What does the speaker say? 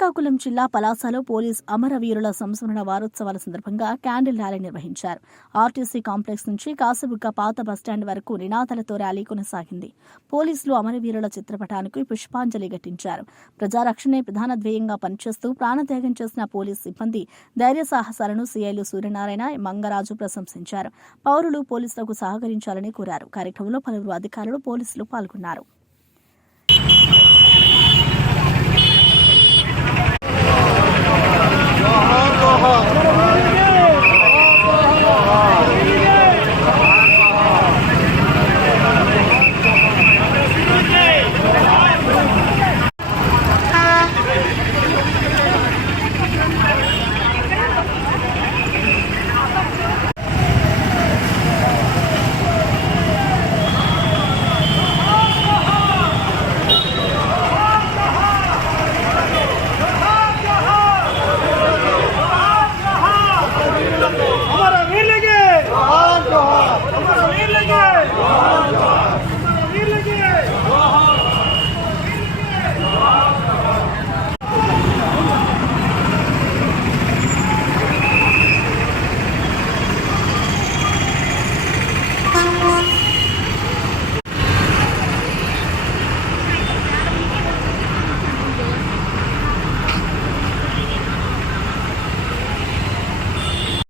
శ్రీకాకుళం జిల్లా పలాసలో పోలీస్ అమరవీరుల సంస్మరణ వారోత్సవాల సందర్భంగా క్యాండిల్ ర్యాలీ నిర్వహించారు. ఆర్టీసీ కాంప్లెక్స్ నుంచి కాసుబుగ్గ పాత బస్టాండ్ వరకు నినాదాలతో ర్యాలీ కొనసాగింది. పోలీసులు అమరవీరుల చిత్రపటానికి పుష్పాంజలి ఘటించారు. ప్రజారక్షణే ప్రధాన ధ్యేయంగా పనిచేస్తూ ప్రాణత్యాగం చేసిన పోలీస్ సిబ్బంది ధైర్య సాహసాలను సీఐలు సూర్యనారాయణ, మంగరాజు ప్రశంసించారు. పౌరులు పోలీసులకు సహకరించాలని కోరారు. కార్యక్రమంలో పలువురు అధికారులు, పోలీసులు పాల్గొన్నారు. Oh,